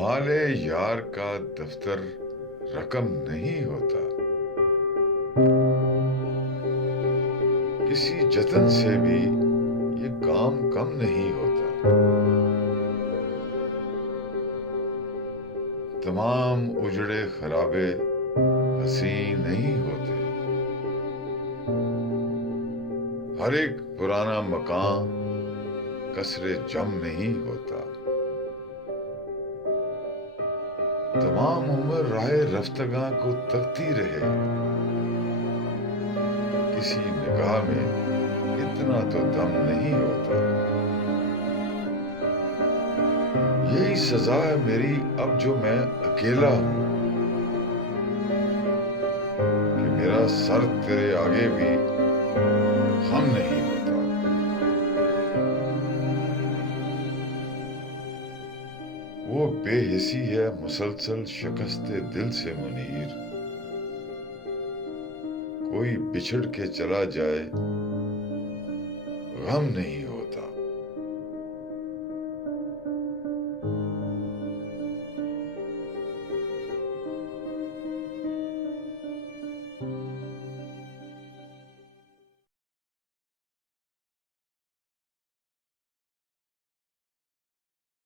مال یار کا دفتر رقم نہیں ہوتا، کسی جتن سے بھی یہ کام کم نہیں ہوتا، تمام اجڑے خرابے حسین نہیں ہوتے، ہر ایک پرانا مکان قصر جم نہیں ہوتا، تمام عمر راہ رفتگاں کو تکتی رہے، کسی نگاہ میں اتنا تو دم نہیں ہوتا، یہی سزا ہے میری اب جو میں اکیلا ہوں، کہ میرا سر تیرے آگے بھی خم نہیں ہوتا۔ وہ بے حسی ہے مسلسل شکست دل سے منیر، کوئی بچھڑ کے چلا جائے غم نہیں